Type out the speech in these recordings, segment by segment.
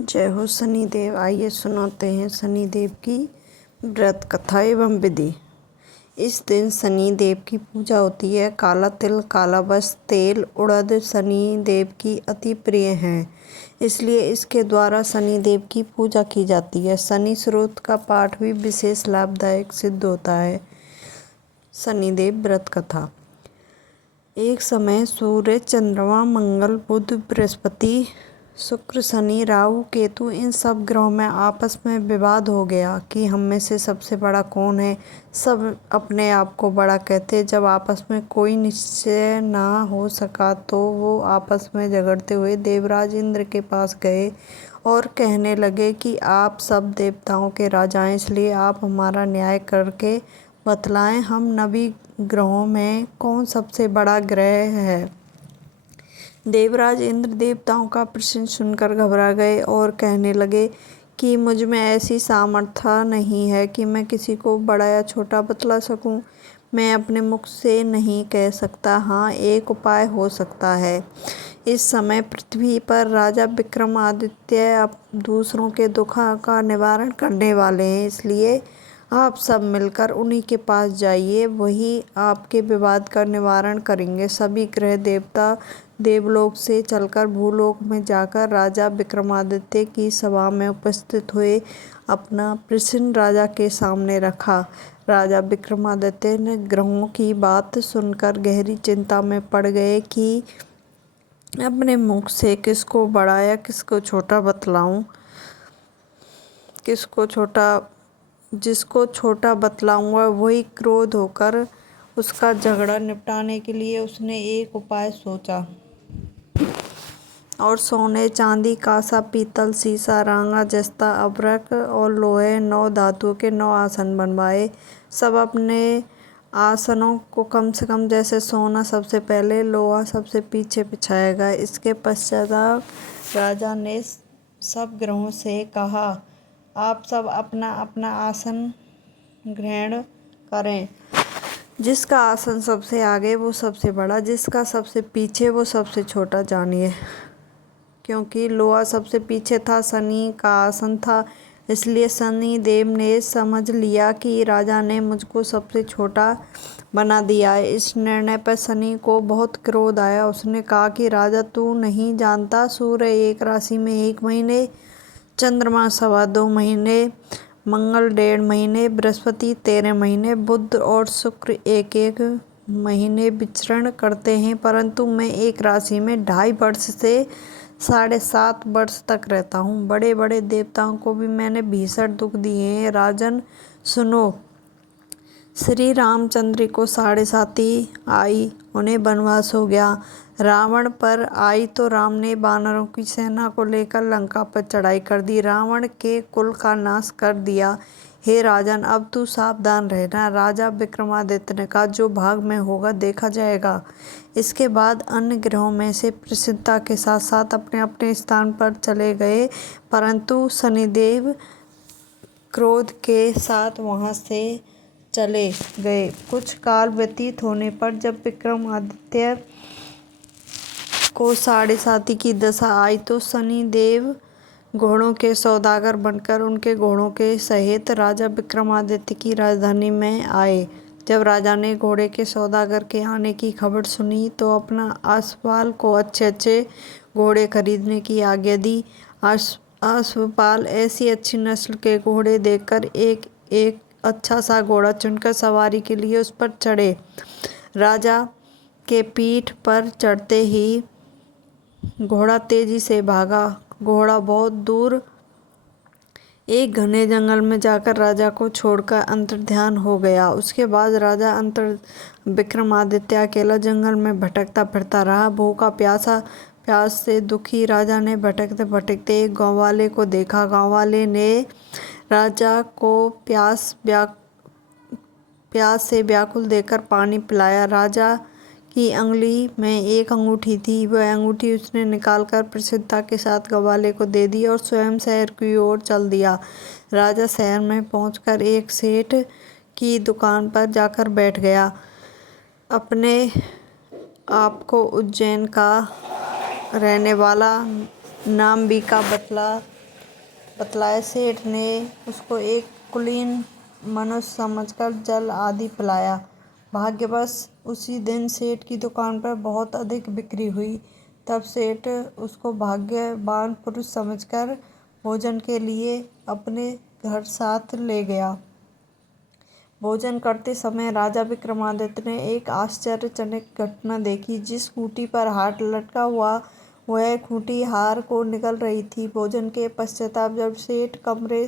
जय हो शनिदेव। आइए सुनाते हैं शनिदेव की व्रत कथा एवं विधि। इस दिन शनिदेव की पूजा होती है। काला तिल, काला वस्त्र, तेल, उड़द शनिदेव की अति प्रिय हैं, इसलिए इसके द्वारा शनिदेव की पूजा की जाती है। शनि स्रोत का पाठ भी विशेष लाभदायक सिद्ध होता है। शनिदेव व्रत कथा। एक समय सूर्य, चंद्रमा, मंगल, बुध, बृहस्पति, शुक्र, शनि, राहु, केतु इन सब ग्रहों में आपस में विवाद हो गया कि हम में से सबसे बड़ा कौन है। सब अपने आप को बड़ा कहते। जब आपस में कोई निश्चय ना हो सका तो वो आपस में झगड़ते हुए देवराज इंद्र के पास गए और कहने लगे कि आप सब देवताओं के राजा हैं, इसलिए आप हमारा न्याय करके बतलाएं, हम नवी ग्रहों में कौन सबसे बड़ा ग्रह है। देवराज इंद्र देवताओं का प्रश्न सुनकर घबरा गए और कहने लगे कि मुझ में ऐसी सामर्थ्य नहीं है कि मैं किसी को बड़ा या छोटा बतला सकूं। मैं अपने मुख से नहीं कह सकता। हाँ, एक उपाय हो सकता है। इस समय पृथ्वी पर राजा विक्रमादित्य अब दूसरों के दुखों का निवारण करने वाले हैं, इसलिए आप सब मिलकर उन्हीं के पास जाइए, वही आपके विवाद का निवारण करेंगे। सभी ग्रह देवता देवलोक से चलकर भूलोक में जाकर राजा विक्रमादित्य की सभा में उपस्थित हुए। अपना प्रश्न राजा के सामने रखा। राजा विक्रमादित्य ने ग्रहों की बात सुनकर गहरी चिंता में पड़ गए कि अपने मुख से किसको बड़ा या किसको छोटा बतलाऊं। जिसको छोटा बतलाऊंगा वही क्रोध होकर उसका झगड़ा निपटाने के लिए उसने एक उपाय सोचा और सोने, चांदी, कांसा, पीतल, सीसा, रांगा, जस्ता, अभ्रक और लोहे 9 धातुओं के 9 आसन बनवाए। सब अपने आसनों को कम से कम, जैसे सोना सबसे पहले, लोहा सबसे पीछे बिछाया गया। इसके पश्चात राजा ने सब ग्रहों से कहा, आप सब अपना अपना आसन ग्रहण करें। जिसका आसन सबसे आगे वो सबसे बड़ा, जिसका सबसे पीछे वो सबसे छोटा जानिए। क्योंकि लोहा सबसे पीछे था, शनि का आसन था, इसलिए शनि देव ने समझ लिया कि राजा ने मुझको सबसे छोटा बना दिया है। इस निर्णय पर शनि को बहुत क्रोध आया। उसने कहा कि राजा, तू नहीं जानता, सूर्य एक राशि में 1 महीने, चंद्रमा 2.25 महीने, मंगल 1.5 महीने, बृहस्पति 13 महीने, बुध और शुक्र 1-1 महीने विचरण करते हैं, परंतु मैं एक राशि में 2.5 वर्ष से 7.5 वर्ष तक रहता हूँ। बड़े बड़े देवताओं को भी मैंने भीषण दुख दिए हैं। राजन सुनो, श्री रामचंद्र को 7.5 आई, उन्हें वनवास हो गया। रावण पर आई तो राम ने वानरों की सेना को लेकर लंका पर चढ़ाई कर दी, रावण के कुल का नाश कर दिया। हे राजन, अब तू सावधान रहना। राजा विक्रमादित्य ने कहा, जो भाग में होगा देखा जाएगा। इसके बाद अन्य ग्रहों में से प्रसन्नता के साथ साथ अपने अपने स्थान पर चले गए, परंतु शनिदेव क्रोध के साथ वहां से चले गए। कुछ काल व्यतीत होने पर जब विक्रमादित्य को 7.5 की दशा आई तो शनिदेव घोड़ों के सौदागर बनकर उनके घोड़ों के सहित राजा विक्रमादित्य की राजधानी में आए। जब राजा ने घोड़े के सौदागर के आने की खबर सुनी तो अपना अश्वपाल को अच्छे अच्छे घोड़े खरीदने की आज्ञा दी। अश्वपाल ऐसी अच्छी नस्ल के घोड़े देखकर एक एक अच्छा सा घोड़ा चुनकर सवारी के लिए उस पर चढ़े। राजा के पीठ पर चढ़ते ही घोड़ा तेजी से भागा। घोड़ा बहुत दूर एक घने जंगल में जाकर राजा को छोड़कर अंतर्ध्यान हो गया। उसके बाद राजा विक्रमादित्य अकेला जंगल में भटकता फिरता रहा। भूखा प्यास से दुखी राजा ने भटकते भटकते एक गाँव वाले को देखा। गाँव वाले ने राजा को प्यास से व्याकुल देकर पानी पिलाया। राजा की अंगुली में एक अंगूठी थी, वह अंगूठी उसने निकालकर प्रसन्नता के साथ गवाले को दे दी और स्वयं शहर की ओर चल दिया। राजा शहर में पहुंचकर एक सेठ की दुकान पर जाकर बैठ गया। अपने आप को उज्जैन का रहने वाला नाम बीका बतलाया। सेठ ने उसको एक कुलीन मनुष्य समझकर जल आदि पिलाया। भाग्यवश उसी दिन सेठ की दुकान पर बहुत अधिक बिक्री हुई। तब सेठ उसको भाग्यवान पुरुष समझकर भोजन के लिए अपने घर साथ ले गया। भोजन करते समय राजा विक्रमादित्य ने एक आश्चर्यजनक घटना देखी। जिस खूंटी पर हार लटका हुआ वह खूंटी हार को निगल रही थी। भोजन के पश्चात जब सेठ कमरे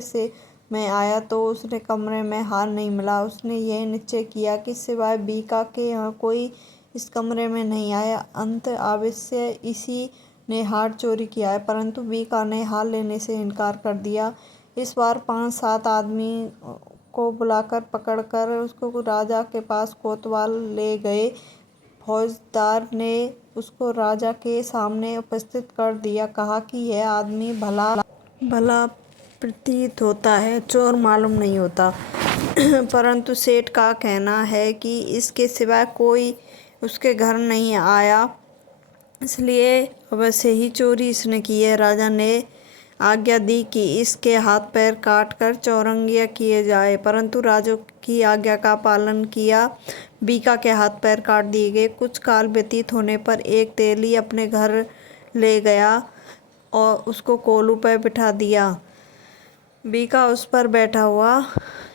में आया तो उसने कमरे में हार नहीं मिला। उसने यह निश्चय किया कि सिवाय बीका के यहाँ कोई इस कमरे में नहीं आया। अंत अवश्य इसी ने हार चोरी किया है। परंतु बीका ने हार लेने से इनकार कर दिया। इस बार 5-7 आदमी को बुलाकर पकड़कर उसको राजा के पास कोतवाल ले गए। फौजदार ने उसको राजा के सामने उपस्थित कर दिया। कहा कि यह आदमी भला प्रतीत होता है, चोर मालूम नहीं होता, परंतु सेठ का कहना है कि इसके सिवाय कोई उसके घर नहीं आया, इसलिए अवश्य ही चोरी इसने की है। राजा ने आज्ञा दी कि इसके हाथ पैर काटकर चौरंगिया किए जाए, परंतु राजा की आज्ञा का पालन किया। बीका के हाथ पैर काट दिए गए। कुछ काल व्यतीत होने पर एक तेली अपने घर ले गया और उसको कोलू पर बिठा दिया। बीका उस पर बैठा हुआ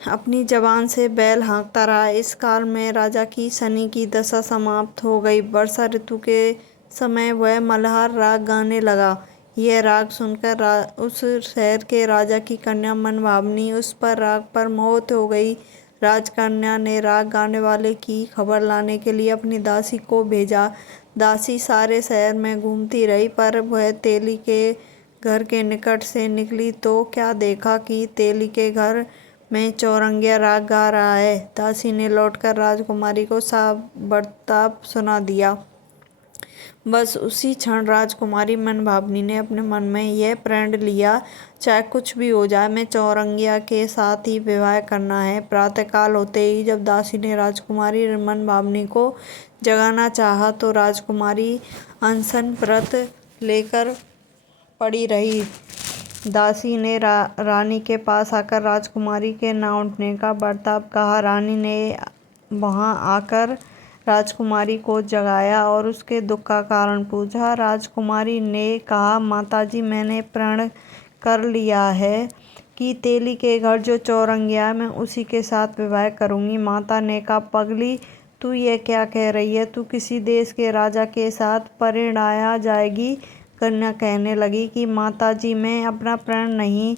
अपनी जबान से बैल हाँकता रहा। इस काल में राजा की शनि की दशा समाप्त हो गई। वर्षा ऋतु के समय वह मल्हार राग गाने लगा। यह राग सुनकर उस शहर के राजा की कन्या मनभावनी उस पर राग पर मोहित हो गई। राजकन्या ने राग गाने वाले की खबर लाने के लिए अपनी दासी को भेजा। दासी सारे शहर में घूमती रही, पर वह तेली के घर के निकट से निकली तो क्या देखा कि तेली के घर में चौरंगिया राग गा रहा है। दासी ने लौटकर राजकुमारी को सब बर्ताव सुना दिया। बस उसी क्षण राजकुमारी मनभावनी ने अपने मन में यह प्रण लिया, चाहे कुछ भी हो जाए, मैं चौरंगिया के साथ ही विवाह करना है। प्रातःकाल होते ही जब दासी ने राजकुमारी मनभावनी को जगाना चाहा तो राजकुमारी अनशन व्रत लेकर पड़ी रही। दासी ने रानी के पास आकर राजकुमारी के न उठने का बर्ताव कहा। रानी ने वहां आकर राजकुमारी को जगाया और उसके दुख का कारण पूछा। राजकुमारी ने कहा, माताजी, मैंने प्रण कर लिया है कि तेली के घर जो चौरंगिया मैं उसी के साथ विवाह करूंगी। माता ने कहा, पगली, तू ये क्या कह रही है? तू किसी देश के राजा के साथ परिणया जाएगी। कन्या कहने लगी कि माताजी, मैं अपना प्रण नहीं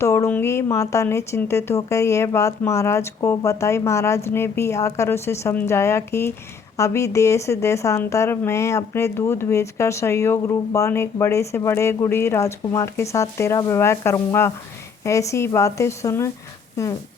तोड़ूंगी। माता ने चिंतित होकर यह बात महाराज को बताई। महाराज ने भी आकर उसे समझाया कि अभी देश देशांतर में अपने दूत भेजकर सहयोग रूपवान एक बड़े से बड़े गुणी राजकुमार के साथ तेरा विवाह करूंगा। ऐसी बातें सुन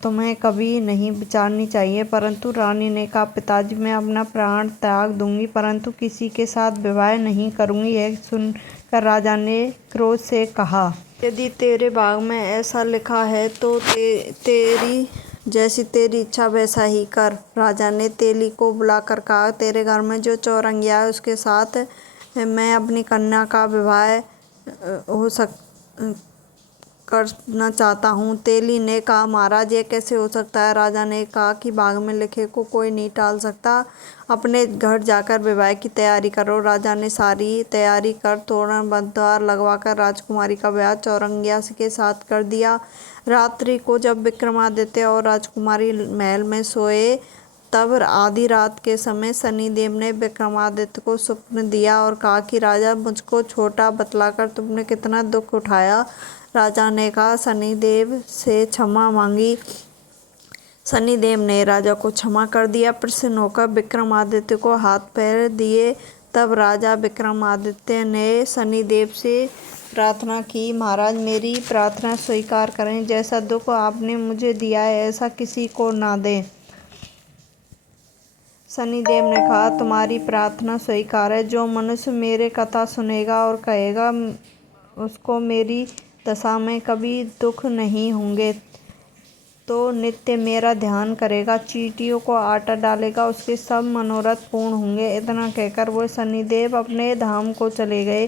तुम्हें कभी नहीं विचारनी चाहिए। परंतु रानी ने कहा, पिताजी, मैं अपना प्राण त्याग दूंगी, परंतु किसी के साथ विवाह नहीं करूंगी। यह सुनकर राजा ने क्रोध से कहा, यदि तेरे भाग में ऐसा लिखा है तो जैसी तेरी इच्छा वैसा ही कर। राजा ने तेली को बुलाकर कहा, तेरे घर में जो चौरंगिया है उसके साथ मैं अपनी कन्या का विवाह करना चाहता हूँ। तेली ने कहा, महाराज, ये कैसे हो सकता है? राजा ने कहा कि भाग में लिखे को कोई नहीं टाल सकता। अपने घर जाकर विवाह की तैयारी करो। राजा ने सारी तैयारी कर तोरण बंधार लगवाकर राजकुमारी का विवाह चौरंगिया के साथ कर दिया। रात्रि को जब विक्रमादित्य और राजकुमारी महल में सोए तब आधी रात के समय शनिदेव ने विक्रमादित्य को स्वप्न दिया और कहा कि राजा, मुझको छोटा बतलाकर तुमने कितना दुख उठाया। राजा ने कहा, शनिदेव से क्षमा मांगी। शनिदेव ने राजा को क्षमा कर दिया। प्रसन्न होकर विक्रमादित्य को हाथ पैर दिए। तब राजा विक्रमादित्य ने शनिदेव से प्रार्थना की, महाराज, मेरी प्रार्थना स्वीकार करें। जैसा दुख आपने मुझे दिया है ऐसा किसी को ना दें। शनिदेव ने कहा, तुम्हारी प्रार्थना स्वीकार है। जो मनुष्य मेरे कथा सुनेगा और कहेगा उसको मेरी दशा में कभी दुख नहीं होंगे, तो नित्य मेरा ध्यान करेगा, चींटियों को आटा डालेगा, उसके सब मनोरथ पूर्ण होंगे। इतना कहकर वो शनिदेव अपने धाम को चले गए।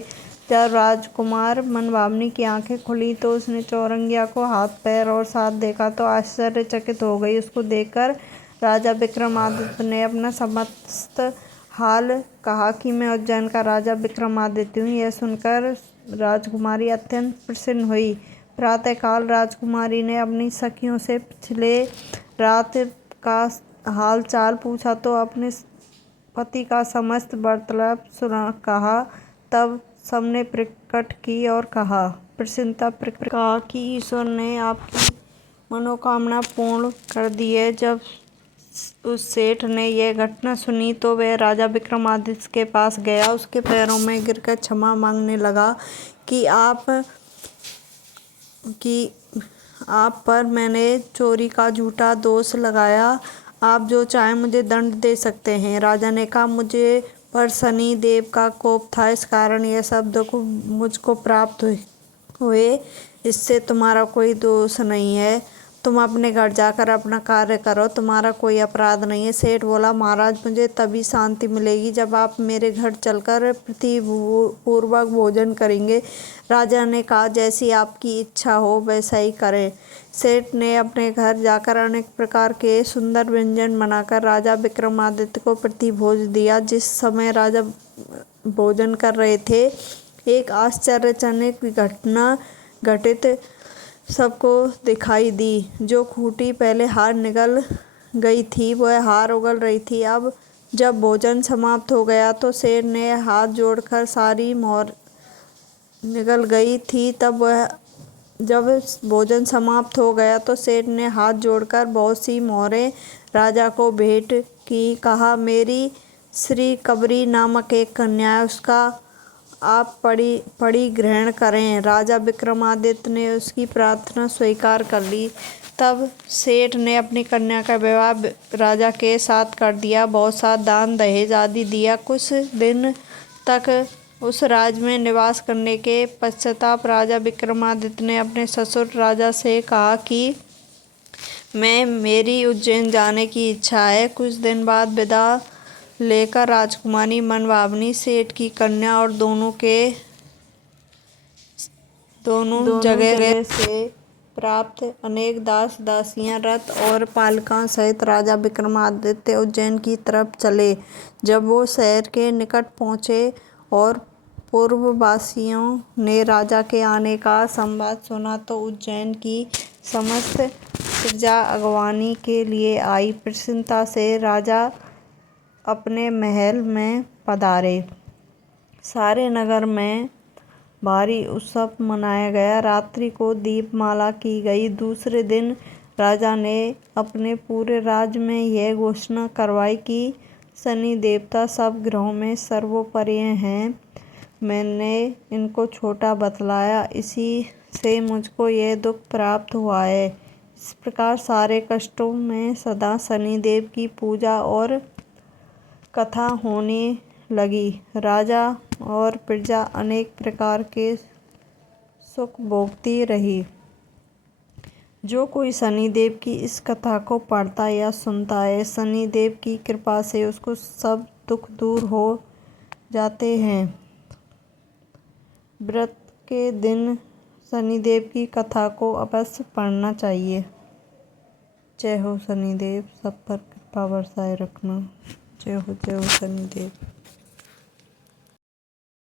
जब राजकुमार मनभावनी की आंखें खुली तो उसने चौरंगिया को हाथ पैर और साथ देखा तो आश्चर्यचकित हो गई। उसको देखकर राजा विक्रमादित्य ने अपना समस्त हाल कहा कि मैं उज्जैन का राजा विक्रमादित्य हूँ। यह सुनकर राजकुमारी अत्यंत प्रसन्न हुई। प्रातःकाल राजकुमारी ने अपनी सखियों से पिछले रात का हाल चाल पूछा तो अपने पति का समस्त वार्तालाप सुना कहा। तब सबने प्रकट की और कहा प्रसन्नता प्रकट कहा कि ईश्वर ने आपकी मनोकामना पूर्ण कर दी है। जब उस सेठ ने यह घटना सुनी तो वह राजा विक्रमादित्य के पास गया, उसके पैरों में गिरकर क्षमा मांगने लगा कि आप पर मैंने चोरी का झूठा दोष लगाया। आप जो चाहे मुझे दंड दे सकते हैं। राजा ने कहा मुझे पर शनि देव का कोप था, इस कारण यह सब दुख मुझको प्राप्त हुए। इससे तुम्हारा कोई दोष नहीं है। तुम अपने घर जाकर अपना कार्य करो, तुम्हारा कोई अपराध नहीं है। सेठ बोला महाराज मुझे तभी शांति मिलेगी जब आप मेरे घर चलकर प्रीतिपूर्वक भोजन करेंगे। राजा ने कहा जैसी आपकी इच्छा हो वैसा ही करें। सेठ ने अपने घर जाकर अनेक प्रकार के सुंदर व्यंजन बनाकर राजा विक्रमादित्य को प्रतिभोज दिया। जिस समय राजा भोजन कर रहे थे एक आश्चर्यजनक घटना घटित सबको दिखाई दी। जो खूंटी पहले हार निगल गई थी वह हार उगल रही थी। अब जब भोजन समाप्त हो गया तो सेठ ने हाथ जोड़कर सारी मोहर निगल गई थी। जब भोजन समाप्त हो गया तो सेठ ने हाथ जोड़कर बहुत सी मोहरें राजा को भेंट की। कहा मेरी श्री कबरी नामक एक कन्या है, उसका आप पड़ी ग्रहण करें। राजा विक्रमादित्य ने उसकी प्रार्थना स्वीकार कर ली। तब सेठ ने अपनी कन्या का विवाह राजा के साथ कर दिया, बहुत सा दान दहेज आदि दिया। कुछ दिन तक उस राज्य में निवास करने के पश्चाताप राजा विक्रमादित्य ने अपने ससुर राजा से कहा कि मेरी उज्जैन जाने की इच्छा है। कुछ दिन बाद विदा लेकर राजकुमारी मनभावनी सेठ की कन्या और दोनों जगह से प्राप्त अनेक दास दासियां रथ और पालिकाओं सहित राजा विक्रमादित्य उज्जैन की तरफ चले। जब वो शहर के निकट पहुंचे और पूर्ववासियों ने राजा के आने का संवाद सुना तो उज्जैन की समस्त प्रजा अगवानी के लिए आई। प्रसन्नता से राजा अपने महल में पधारे। सारे नगर में भारी उत्सव मनाया गया। रात्रि को दीपमाला की गई। दूसरे दिन राजा ने अपने पूरे राज्य में यह घोषणा करवाई कि शनि देवता सब ग्रहों में सर्वोपरि हैं। मैंने इनको छोटा बतलाया, इसी से मुझको यह दुख प्राप्त हुआ है। इस प्रकार सारे कष्टों में सदा शनिदेव की पूजा और कथा होने लगी। राजा और प्रजा अनेक प्रकार के सुख भोगती रही। जो कोई शनिदेव की इस कथा को पढ़ता या सुनता है, शनिदेव की कृपा से उसको सब दुख दूर हो जाते हैं। व्रत के दिन शनिदेव की कथा को अवश्य पढ़ना चाहिए। जय हो शनिदेव, सब पर कृपा बरसाए रखना। जय हो शनिदेव।